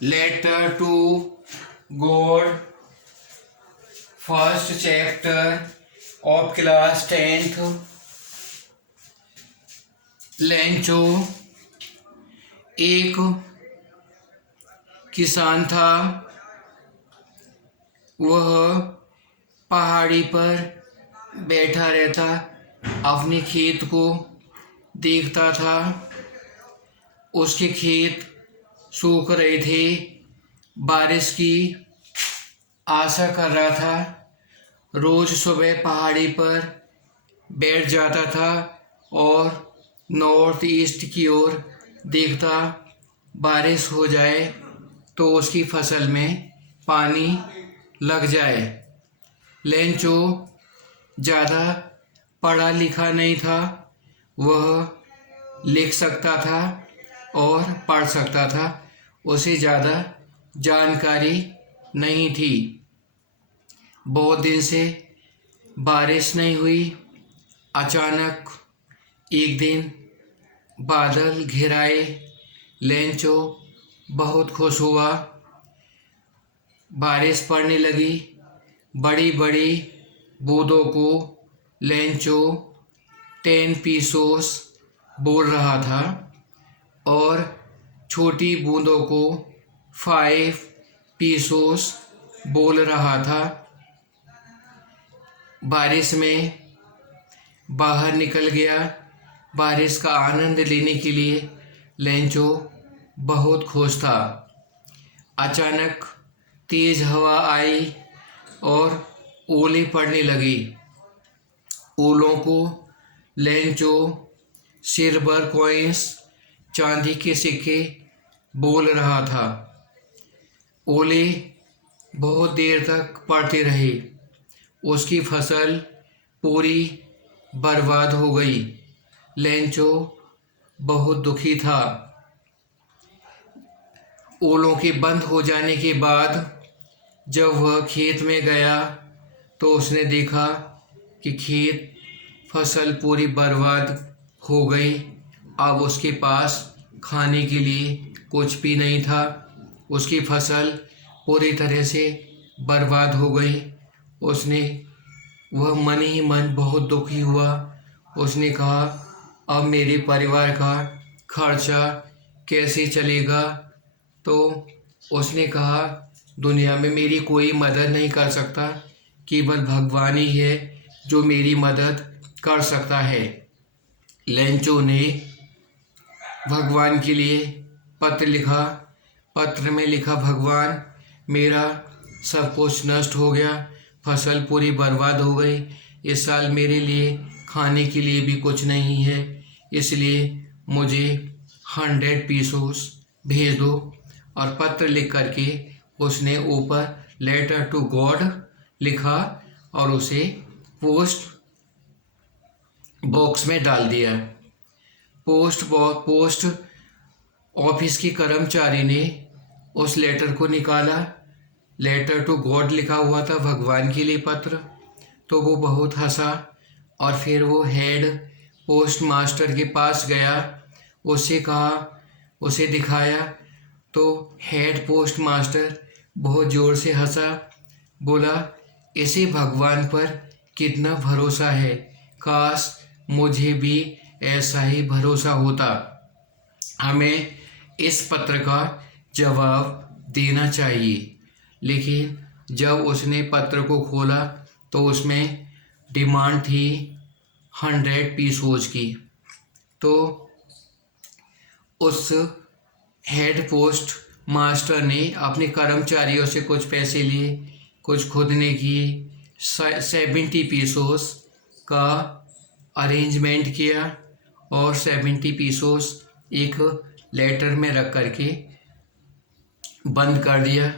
Letter to God, first chapter of class 10th. Lencho एक किसान था। वह पहाड़ी पर बैठा रहता, अपने खेत को देखता था। उसके खेत सूख रहे थे, बारिश की आशा कर रहा था। रोज सुबह पहाड़ी पर बैठ जाता था और नॉर्थ ईस्ट की ओर देखता, बारिश हो जाए तो उसकी फसल में पानी लग जाए। लेंचो ज़्यादा पढ़ा लिखा नहीं था। वह लिख सकता था और पढ़ सकता था, उसे ज़्यादा जानकारी नहीं थी। बहुत दिन से बारिश नहीं हुई। अचानक एक दिन बादल घिराए। लेंचो बहुत खुश हुआ। बारिश पड़ने लगी। बड़ी बड़ी बूंदों को लेंचो 10 पीसोस बोल रहा था और छोटी बूंदों को 5 पीसोस बोल रहा था। बारिश में बाहर निकल गया। बारिश का आनंद लेने के लिए लेंचो बहुत खुश था। अचानक तेज हवा आई और ओले पड़ने लगी। ओलों को लेंचो सिल्वर कॉइन्स, चांदी के सिक्के बोल रहा था। ओले बहुत देर तक पड़ते रहे। उसकी फसल पूरी बर्बाद हो गई। लेंचो बहुत दुखी था। ओलों के बंद हो जाने के बाद जब वह खेत में गया तो उसने देखा कि खेत फसल पूरी बर्बाद हो गई। अब उसके पास खाने के लिए कुछ भी नहीं था। उसकी फसल पूरी तरह से बर्बाद हो गई। वह मन ही मन बहुत दुखी हुआ। उसने कहा, अब मेरे परिवार का खर्चा कैसे चलेगा? तो उसने कहा, दुनिया में मेरी कोई मदद नहीं कर सकता, केवल भगवान ही है जो मेरी मदद कर सकता है। लेंचो ने भगवान के लिए पत्र लिखा। पत्र में लिखा, भगवान, मेरा सब कुछ नष्ट हो गया, फसल पूरी बर्बाद हो गई। इस साल मेरे लिए खाने के लिए भी कुछ नहीं है, इसलिए मुझे 100 पीसोस भेज दो। और पत्र लिख करके उसने ऊपर लेटर टू गॉड लिखा और उसे पोस्ट बॉक्स में डाल दिया। पोस्ट ऑफिस के कर्मचारी ने उस लेटर को निकाला। लेटर टू गॉड लिखा हुआ था, भगवान के लिए पत्र। तो वो बहुत हंसा और फिर वो हेड पोस्ट मास्टर के पास गया। उसे दिखाया तो हेड पोस्ट मास्टर बहुत ज़ोर से हंसा। बोला, इसे भगवान पर कितना भरोसा है, काश मुझे भी ऐसा ही भरोसा होता। हमें इस पत्र का जवाब देना चाहिए। लेकिन जब उसने पत्र को खोला तो उसमें डिमांड थी 100 पीसोज की। तो उस हेड पोस्ट मास्टर ने अपने कर्मचारियों से कुछ पैसे लिए, कुछ खुद ने किए। 70 पीसोस का अरेंजमेंट किया और 70 पीसोस एक लेटर में रख करके बंद कर दिया।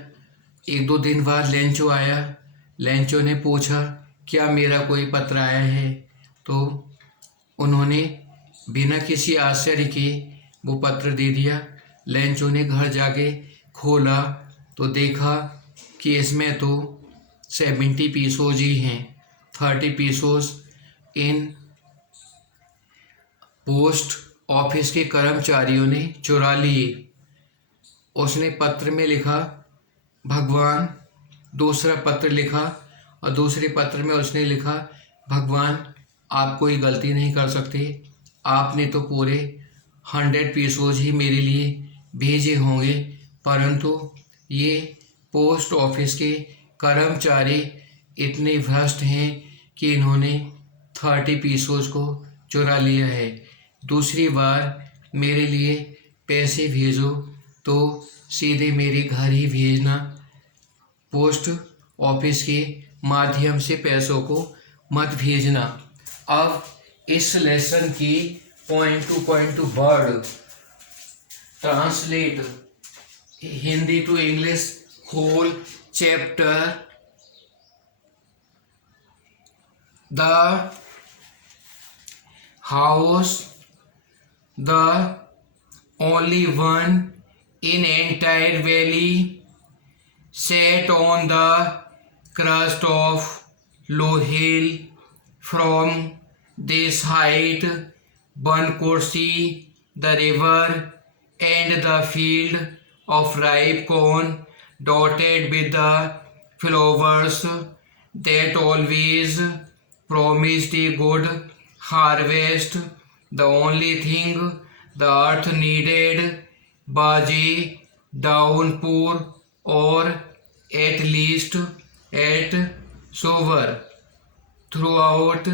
1-2 दिन बाद लेंचो आया। लेंचो ने पूछा, क्या मेरा कोई पत्र आया है? तो उन्होंने बिना किसी आश्चर्य के वो पत्र दे दिया। लेंचो ने घर जाके खोला तो देखा कि इसमें तो 70 पीसोज ही हैं। 30 पीसोज इन पोस्ट ऑफिस के कर्मचारियों ने चुरा लिए। उसने पत्र में लिखा भगवान, दूसरा पत्र लिखा और दूसरे पत्र में उसने लिखा भगवान आप कोई गलती नहीं कर सकते, आपने तो पूरे 100 पीसोज ही मेरे लिए भेजे होंगे, परंतु ये पोस्ट ऑफिस के कर्मचारी इतने भ्रष्ट हैं कि इन्होंने 30 पीसोज को चुरा लिया है। दूसरी बार मेरे लिए पैसे भेजो तो सीधे मेरे घर ही भेजना, पोस्ट ऑफिस के माध्यम से पैसों को मत भेजना। अब इस लेसन की point to word translate Hindi to English whole chapter. The house, the only one in entire valley, sat on the crest of low hill. From this height one could see the river and the field of ripe corn dotted with the flowers that always promised a good harvest. The only thing the earth needed was a downpour, or at least at shower. Throughout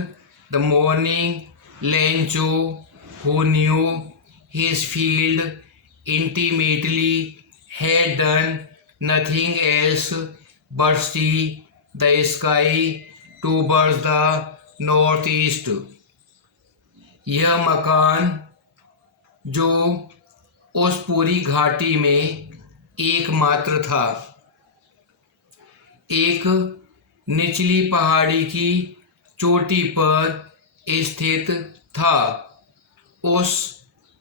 the morning, Lencho, who knew his field intimately, had done nothing else but see the sky towards the northeast. यह मकान जो उस पूरी घाटी में एकमात्र था, एक निचली पहाड़ी की चोटी पर स्थित था। उस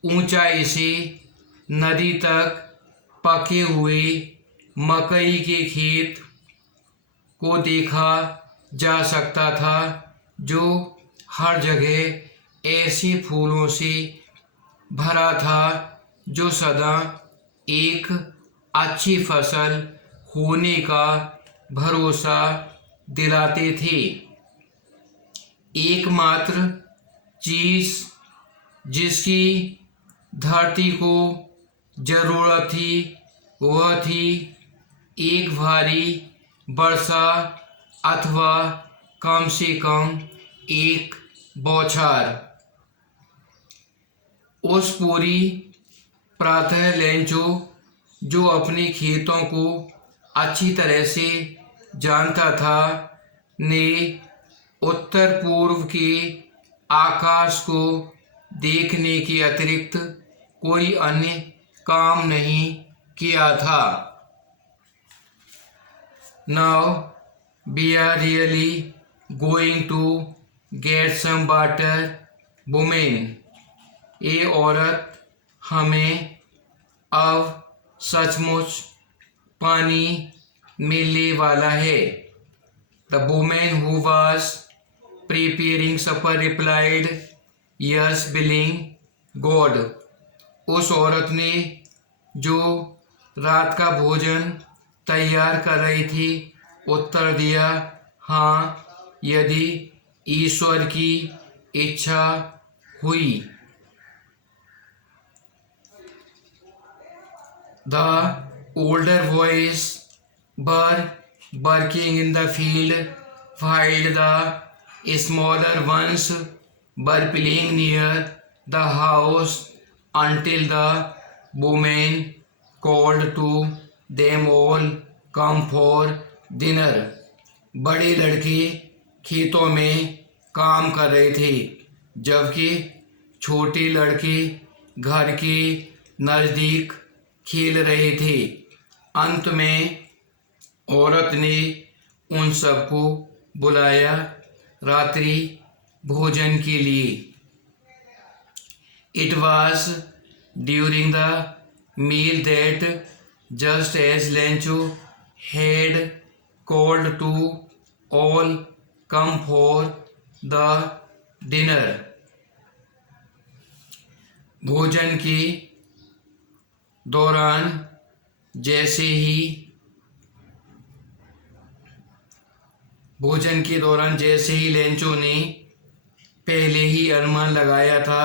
ऊंचाई से नदी तक पके हुए मकई के खेत को देखा जा सकता था, जो हर जगह ऐसे फूलों से भरा था जो सदा एक अच्छी फसल होने का भरोसा दिलाते थे। एकमात्र चीज जिसकी धरती को जरूरत थी वह थी एक भारी वर्षा अथवा कम से कम एक बौछार। उस पूरी प्रातः लेंचो, जो अपने खेतों को अच्छी तरह से जानता था, ने उत्तर पूर्व के आकाश को देखने के अतिरिक्त कोई अन्य काम नहीं किया था। Now we are really going to get some water, women. ये औरत हमें अब सचमुच पानी मिलने वाला है। The woman who was preparing supper replied, "Yes, willing God." उस औरत ने जो रात का भोजन तैयार कर रही थी उत्तर दिया, हाँ, यदि ईश्वर की इच्छा हुई। The older boys were working in the field while the smaller ones were playing near the house until the woman called to them all come for dinner. बड़े लड़के खेतों में काम कर रहे थे, जबकि छोटे लड़के घर के नज़दीक खेल रहे थे। अंत में औरत ने उन सबको बुलाया रात्रि भोजन के लिए। It was during the meal that, just as Lencho had called to all come for the dinner, भोजन के दौरान जैसे ही भोजन के दौरान जैसे ही लेंचो ने पहले ही अनुमान लगाया था,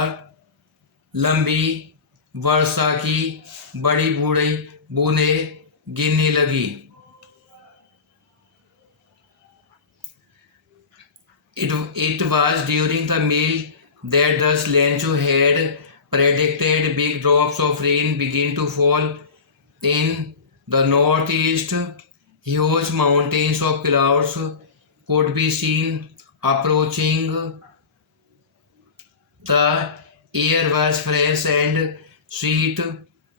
लंबी वर्षा की बड़ी बूढ़ी बूंदें गिरने लगी। It was during the meal that thus Lencho had predicted big drops of rain begin to fall in the northeast. Huge mountains of clouds could be seen approaching. The air was fresh and sweet.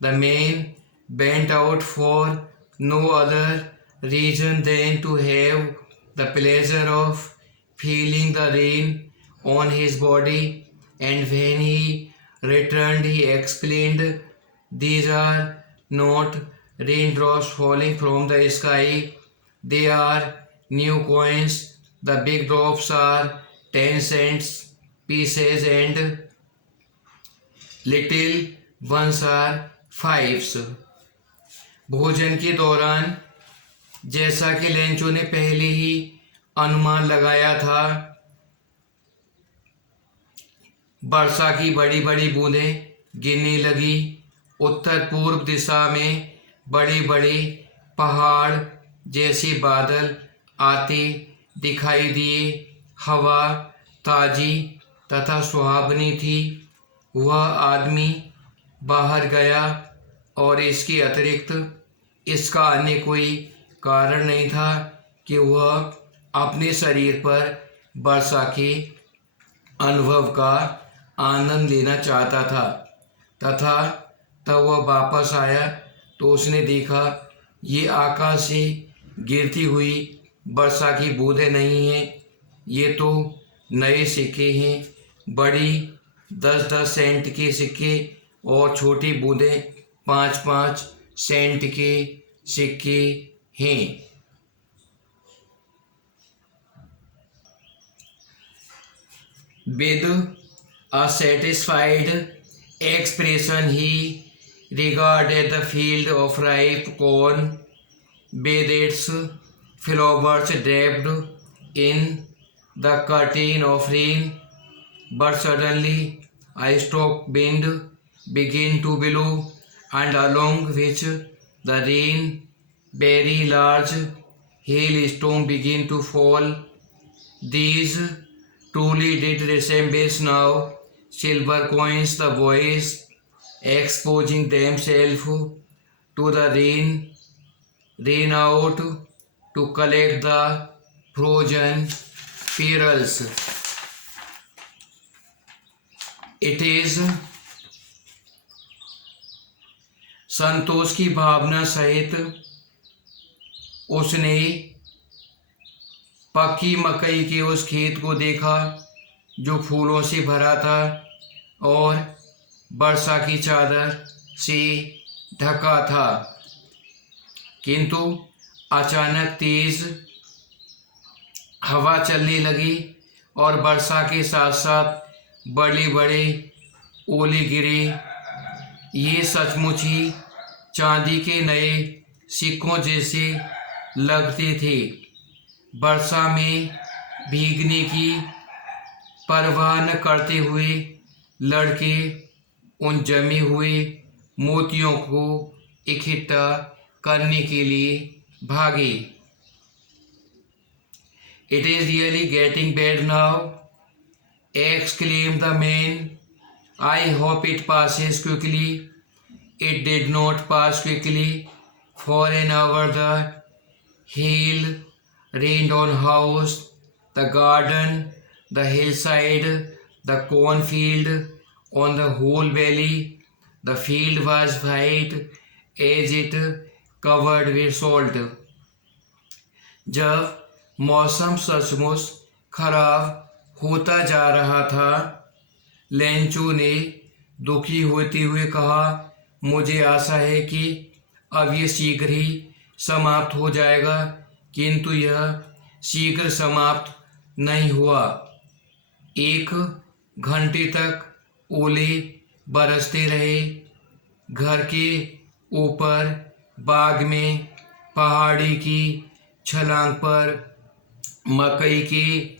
The men went out for no other reason than to have the pleasure of feeling the rain on his body, and when he returned, he explained, "These are not raindrops falling from the sky, they are new coins. The big drops are 10 cents pieces, and little ones are fives." भोजन के दौरान जैसा कि Lencho ने पहले ही अनुमान लगाया था, वर्षा की बड़ी बड़ी बूंदें गिरने लगी। उत्तर पूर्व दिशा में बड़े बड़े पहाड़ जैसे बादल आते दिखाई दिए। हवा ताजी तथा सुहावनी थी। वह आदमी बाहर गया और इसके अतिरिक्त इसका अन्य कोई कारण नहीं था कि वह अपने शरीर पर वर्षा के अनुभव का आनंद लेना चाहता था। तथा तब वह वापस आया तो उसने देखा ये आकाश से गिरती हुई वर्षा की बूंदें नहीं हैं, ये तो नए सिक्के हैं। बड़ी 10-10 सेंट के सिक्के और छोटी बूंदें 5-5 सेंट के सिक्के हैं। With a satisfied expression, he regarded the field of ripe corn with its flowers draped in the curtain of rain. But suddenly a strong wind began to blow, and along which the rain, very large hailstones began to fall. These truly did resemble now silver coins, the boys exposing themselves to the rain out to collect the frozen pearls. It is संतोष की भावना सहित उसने पक्की मकई के उस खेत को देखा जो फूलों से भरा था और वर्षा की चादर से ढका था। किंतु अचानक तेज हवा चलने लगी और वर्षा के साथ साथ बड़े बड़े ओले गिरे। ये सचमुच ही चांदी के नए सिक्कों जैसे लगते थे। वर्षा में भीगने की परवाह न करते हुए लड़के उन जमे हुए मोतियों को इकट्ठा करने के लिए भागे। "It is really getting bad now," exclaimed the man. "I hope it passes quickly." It did not pass quickly. For an hour the hail rained on house, the garden, the hillside, the cornfield, on the whole valley. The field was white as it covered with salt. जब मौसम सचमुच खराब होता जा रहा था, Lencho ने दुखी होते हुए कहा, "मुझे आशा है कि अब ये शीघ्र ही समाप्त हो जाएगा।" किंतु यह शीघ्र समाप्त नहीं हुआ। 1 घंटे तक ओले बरसते रहे। घर के ऊपर बाग में, पहाड़ी की छलांग पर, मकई की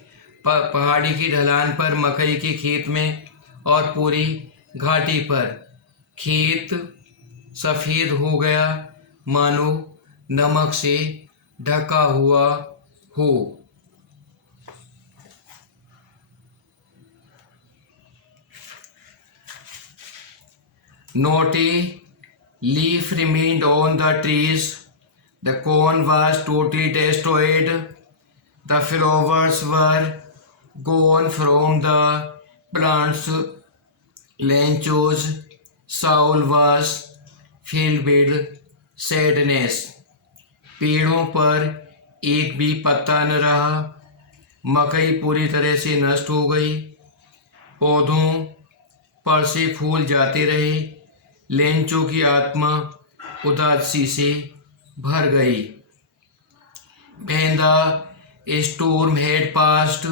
पहाड़ी की ढलान पर, मकई के खेत में और पूरी घाटी पर। खेत सफ़ेद हो गया मानो नमक से ढका हुआ हो। Not a leaf remained on the trees. The corn was totally destroyed. The flowers were gone from the plants. Lencho's soul was filled with sadness. पेड़ों पर एक भी पत्ता न रहा। मकई पूरी तरह से नष्ट हो गई। पौधों पर से फूल जाते रहे। लेंचो की आत्मा उदासी से भर गई। When the storm had passed,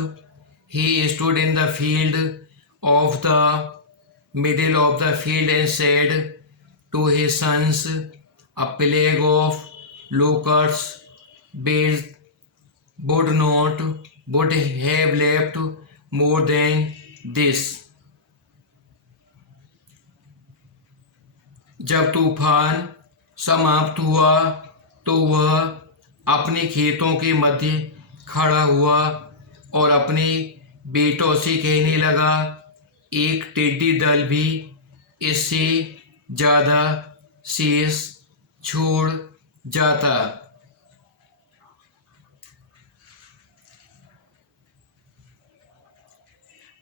he stood in the field of the middle of the field and said to his sons, a plague of locusts would have left more than this. जब तूफान समाप्त हुआ तो वह अपने खेतों के मध्य खड़ा हुआ और अपने बेटों से कहने लगा, एक टिड्डी दल भी इससे ज़्यादा शेष छोड़ जाता।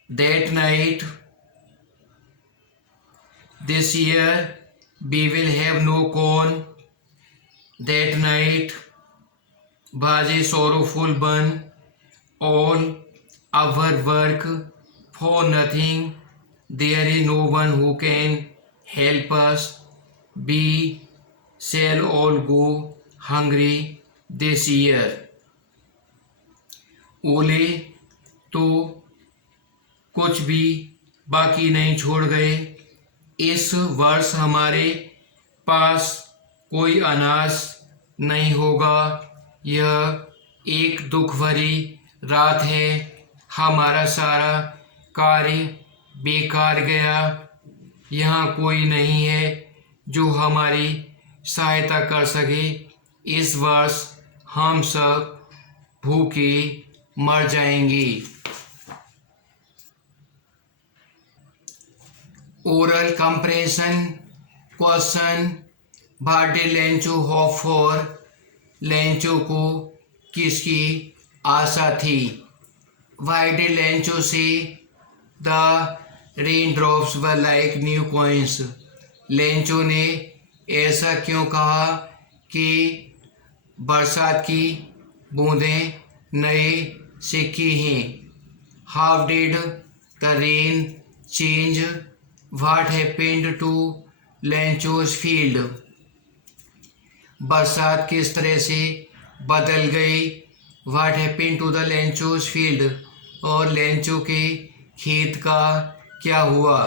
That night, this year, we will have no corn. That night was a sorrowful one. All our work for nothing. There is no one who can help us. We shall all go hungry this year. ओले तो कुछ भी बाकी नहीं छोड़ गए। इस वर्ष हमारे पास कोई अनाज नहीं होगा। यह एक दुख भरी रात है। हमारा सारा कार्य बेकार गया। यहाँ कोई नहीं है जो हमारी सहायता कर सके। इस वर्ष हम सब भूखे मर जाएंगे। Oral compression question, what did Lencho hope for? Lencho को किसकी आशा थी? व्हाई डिड लेंचो से the rain drops were like new coins? Lencho ने ऐसा क्यों कहा कि बरसात की बूंदें नए सिक्के हैं? How did the rain change? What happened to Lencho's field? बरसात किस तरह से बदल गई? What happened to the Lencho's field? और लेंचो के खेत का क्या हुआ?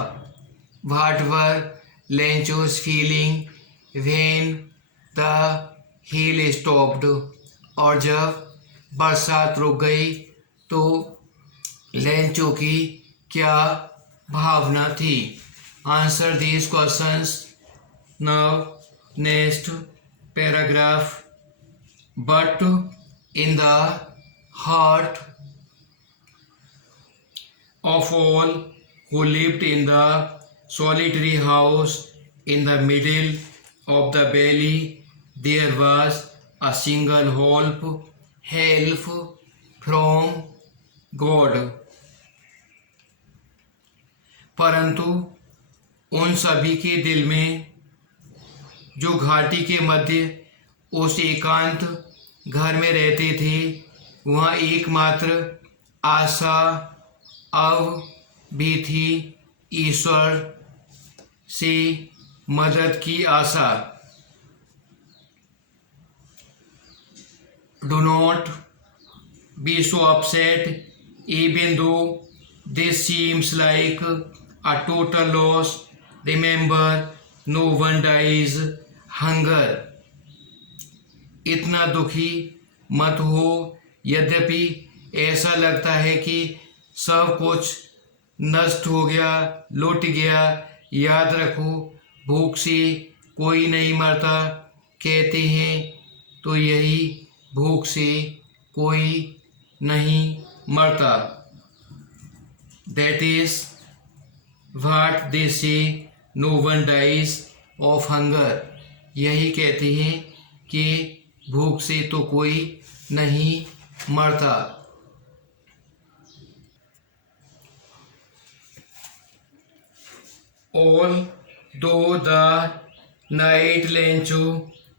What were Lencho's feeling when the hail stopped? और जब बरसात रुक गई तो लेंचो की क्या भावना थी? Answer these questions now. Next paragraph, but in the heart of all who lived in the solitary house in the middle of the valley, there was a single help from God. परंतु उन सभी के दिल में जो घाटी के मध्य उस एकांत घर में रहते थे, वहाँ एकमात्र आशा अब भी थी, ईश्वर से मदद की आशा। Do not be so upset even though this seems like a total loss. Remember, no one dies hunger. इतना दुखी मत हो। यद्यपि ऐसा लगता है कि सब कुछ नष्ट हो गया, लुट गया, याद रखो भूख से कोई नहीं मरता कहते हैं, तो यही भूख से कोई नहीं मरता। That is what they say, no one dies of hunger। यही कहते हैं कि भूख से तो कोई नहीं मरता। Although the night Lencho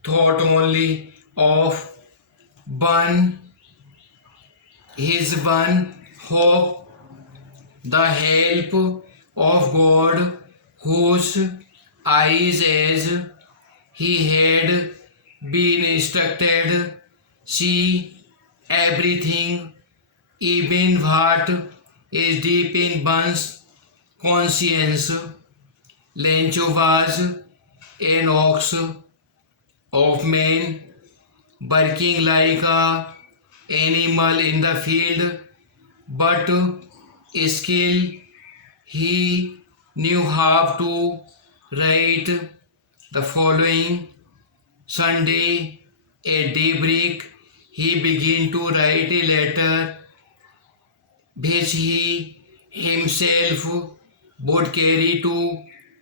thought only of one, his one hope, the help of God, whose eyes, as he had been instructed, see everything, even what is deep in one's conscience. Lencho was an ox of man, working like a animal in the field, but still he knew how to write. The following Sunday at daybreak he began to write a letter which he himself would carry to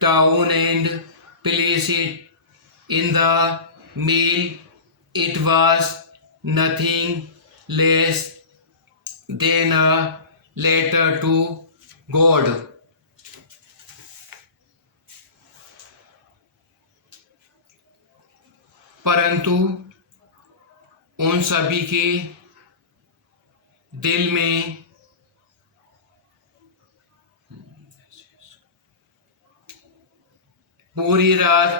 town and place it in the mail. It was nothing less than a letter to God। परंतु उन सभी के दिल में पूरी रात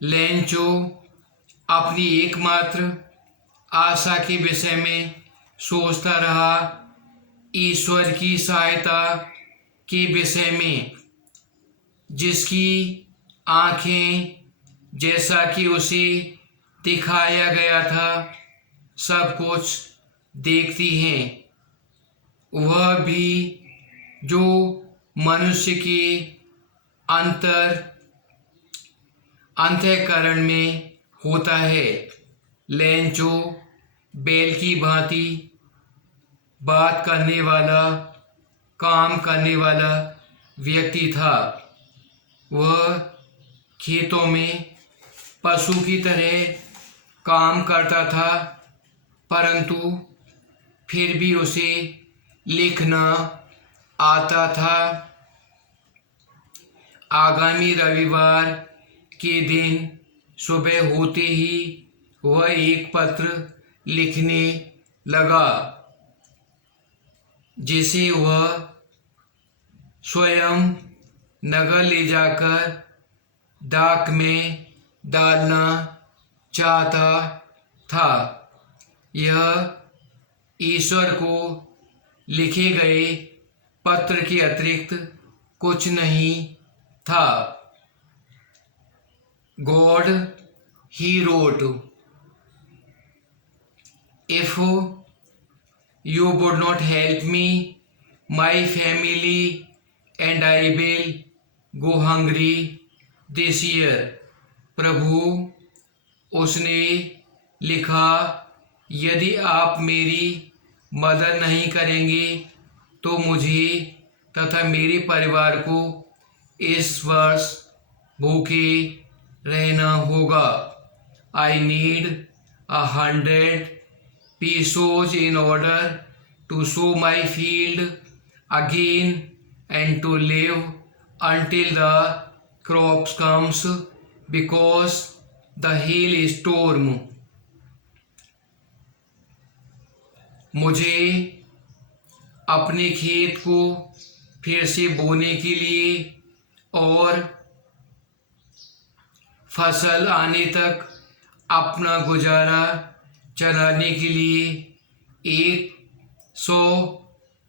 Lencho अपनी एकमात्र आशा के विषय में सोचता रहा, ईश्वर की सहायता के विषय में, जिसकी आँखें, जैसा कि उसे दिखाया गया था, सब कुछ देखती हैं। वह भी जो मनुष्य के अंतःकरण में होता है। लेंचो बैल की भांति बात करने वाला, काम करने वाला व्यक्ति था। वह खेतों में पशु की तरह काम करता था, परंतु फिर भी उसे लिखना आता था। आगामी रविवार के दिन सुबह होते ही वह एक पत्र लिखने लगा, जिसे वह स्वयं नगर ले जाकर डाक में डालना चाहता था। यह ईश्वर को लिखे गए पत्र के अतिरिक्त कुछ नहीं था। God, he wrote, if you would not help me, my family and I will go hungry this year। प्रभु, उसने लिखा, यदि आप मेरी मदद नहीं करेंगे तो मुझे तथा मेरे परिवार को इस वर्ष भूखे रहना होगा। I need 100 pesos in order to sow my field again and to live until the crops comes, because the hailstorm। मुझे अपने खेत को फिर से बोने के लिए और फसल आने तक अपना गुजारा चलाने के लिए 100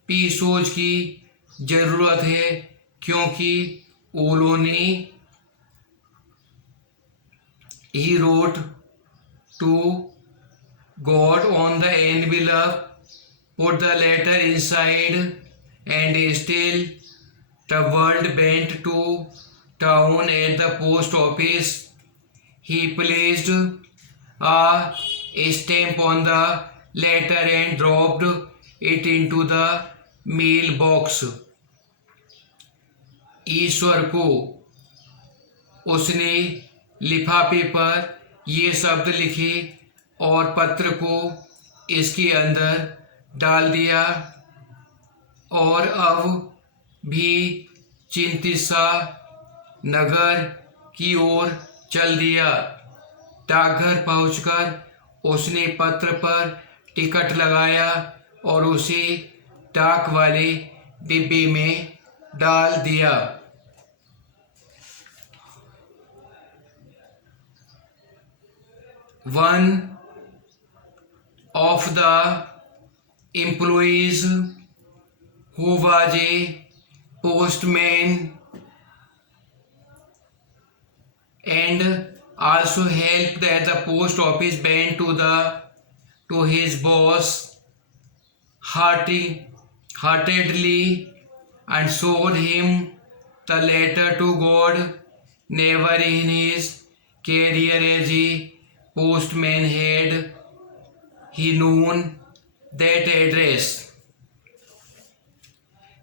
पीसोज की ज़रूरत है, क्योंकि ओलों ने ही wrote to God on the envelope, put the letter inside, and still the world went to town at the post office. He placed a stamp on the letter and dropped it into the mailbox. ईश्वर को उसने लिफाफे पर ये शब्द लिखे और पत्र को इसके अंदर डाल दिया और अब भी चिंतित सा नगर की ओर चल दिया। डाकघर पहुंचकर उसने पत्र पर टिकट लगाया और उसे डाक वाले डिब्बे में डाल दिया। One of the employees who was a postman and also helped at the post office went to his boss heartedly and showed him the letter to God. Never in his career as a postman had he known that address.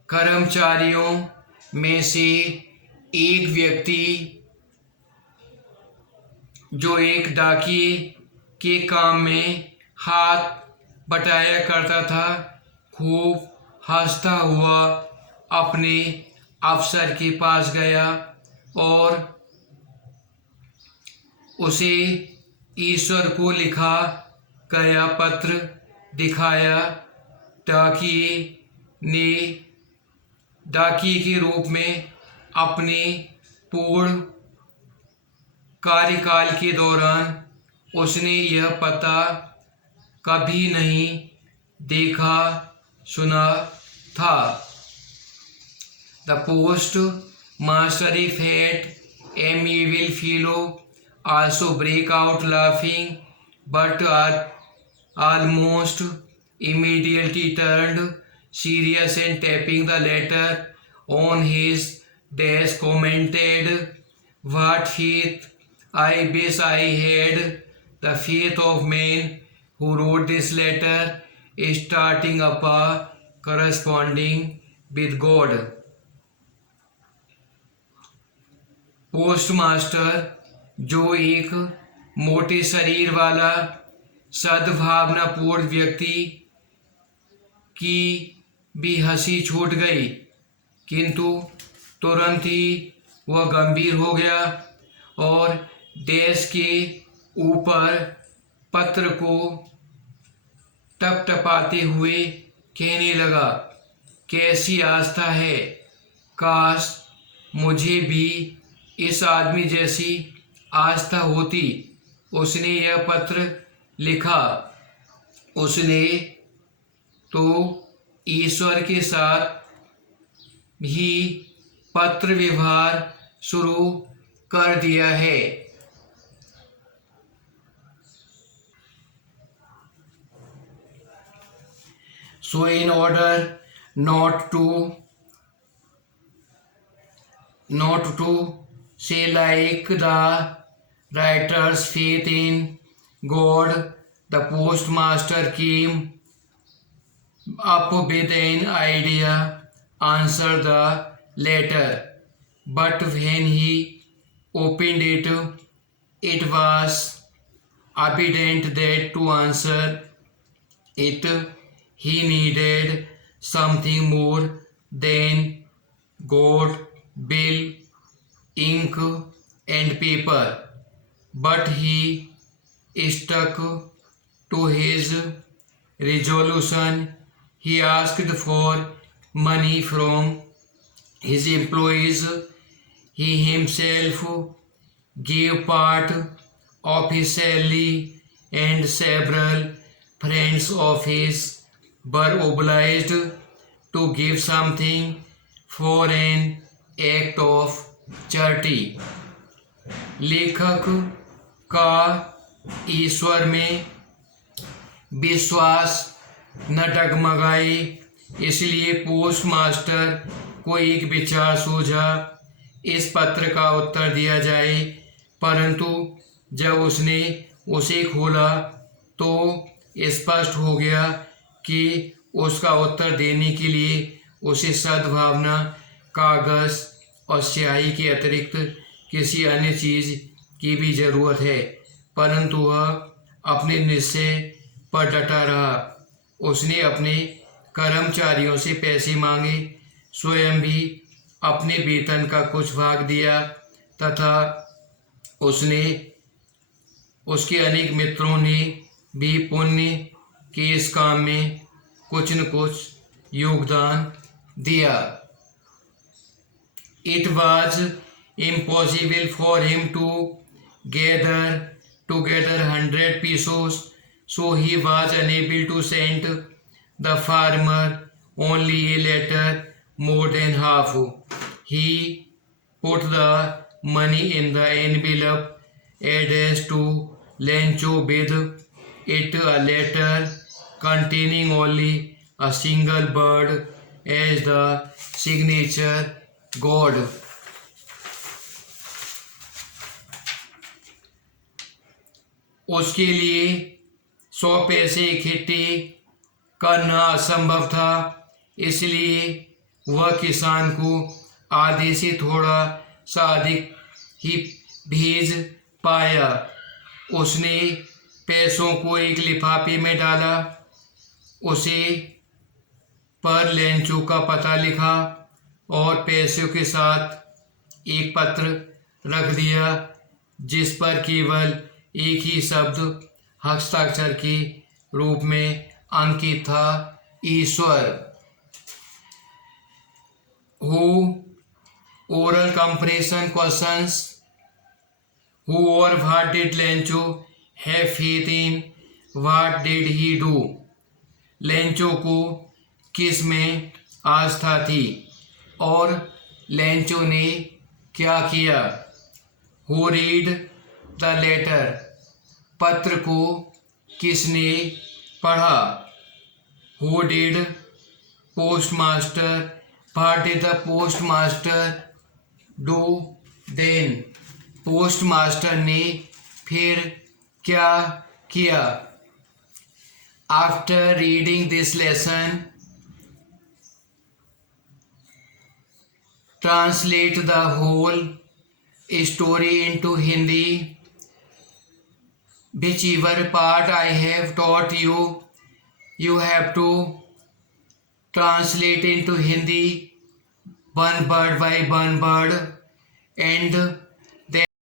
कर्मचारियों में से एक व्यक्ति जो एक डाकिये के काम में हाथ बटाया करता था, खूब हंसता हुआ अपने अफसर के पास गया और उसे ईश्वर को लिखा गया पत्र दिखाया। डाकिये के रूप में अपने पूर्ण कार्यकाल के दौरान उसने यह पता कभी नहीं देखा सुना था। The postmaster, if had amiable fellow, also break out laughing, but almost immediately turned serious and tapping the letter on his desk commented, "What faith! I wish I had the faith of man who wrote this letter, starting up a corresponding with God." Postmaster, जो एक मोटे शरीर वाला सद्भावनापूर्ण व्यक्ति की भी हंसी छूट गई, किंतु तुरंत ही वह गंभीर हो गया और डेस्क के ऊपर पत्र को टपटपाते हुए कहने लगा, कैसी आस्था है! काश मुझे भी इस आदमी जैसी आस्था होती। उसने यह पत्र लिखा। उसने तो ईश्वर के साथ ही पत्र व्यवहार शुरू कर दिया है। So in order not to say like the writer's faith in God, the postmaster came up with an idea, answer the letter, but when he opened it, it was evident that to answer it, he needed something more than gold, bill, ink and paper, but he stuck to his resolution. He asked for money from his employees. He himself gave part of his salary, and several friends of his were obliged to give something for an act of charity. लेखक का ईश्वर में विश्वास न डगमगाए, इसलिए post master को एक विचार सूझा, इस पत्र का उत्तर दिया जाए। परंतु जब उसने उसे खोला तो स्पष्ट हो गया कि उसका उत्तर देने के लिए उसे सद्भावना, कागज और स्याही के अतिरिक्त किसी अन्य चीज की भी जरूरत है। परंतु वह अपने निश्चय पर डटा रहा। उसने अपने कर्मचारियों से पैसे मांगे, स्वयं भी अपने वेतन का कुछ भाग दिया तथा उसके अनेक मित्रों ने भी पुण्य के इस काम में कुछ न कुछ योगदान दिया। It was impossible for him to gather together 100 pesos, so he was unable to send the farmer only a letter more than half. He put the money in the envelope addressed to Lencho with it a letter containing only a single bird as the signature God. उसके लिए 100 पैसे इकट्ठे करना असंभव था, इसलिए वह किसान को आधे से थोड़ा सा अधिक ही भेज पाया। उसने पैसों को एक लिफाफे में डाला, उसे पर लेंचो का पता लिखा और पैसों के साथ एक पत्र रख दिया जिस पर केवल एक ही शब्द हस्ताक्षर के रूप में अंकित था, ईश्वर। Who oral comparison questions who or what did Lencho have faith in? What did he do? Lencho को किस में आस्था थी और लेंचो ने क्या किया? Who read the letter? पत्र को किसने पढ़ा? Who did postmaster? What did the postmaster do then? Postmaster ने फिर क्या किया? After reading this lesson, translate the whole story into Hindi. Whichever part I have taught you, you have to translate into Hindi one word by one word and